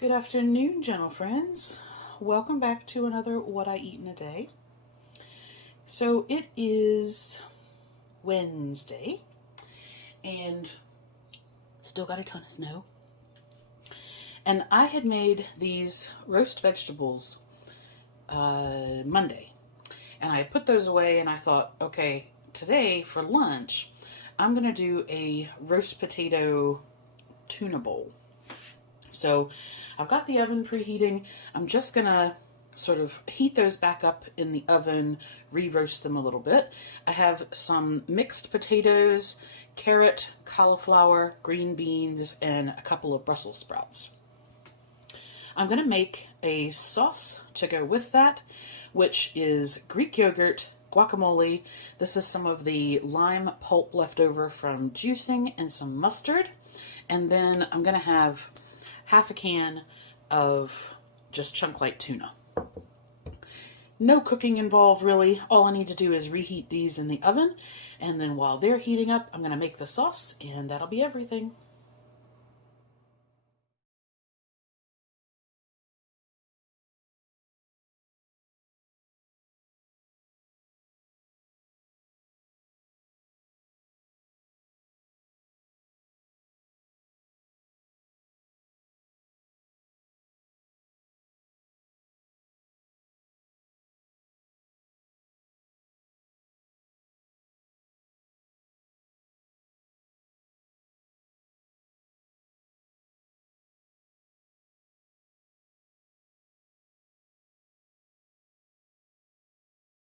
Good afternoon, gentle friends. Welcome back to another What I Eat in a Day. So it is Wednesday and still got a ton of snow. And I had made these roast vegetables Monday. And I put those away and I thought, okay, today for lunch, I'm going to do a roast potato tuna bowl. So I've got the oven preheating. I'm just going to sort of heat those back up in the oven, re-roast them a little bit. I have some mixed potatoes, carrot, cauliflower, green beans, and a couple of Brussels sprouts. I'm going to make a sauce to go with that, which is Greek yogurt, guacamole. This is some of the lime pulp left over from juicing and some mustard. And then I'm going to have half a can of just chunk light tuna. No cooking involved really. All I need to do is reheat these in the oven, and then while they're heating up, I'm going to make the sauce, and that'll be everything.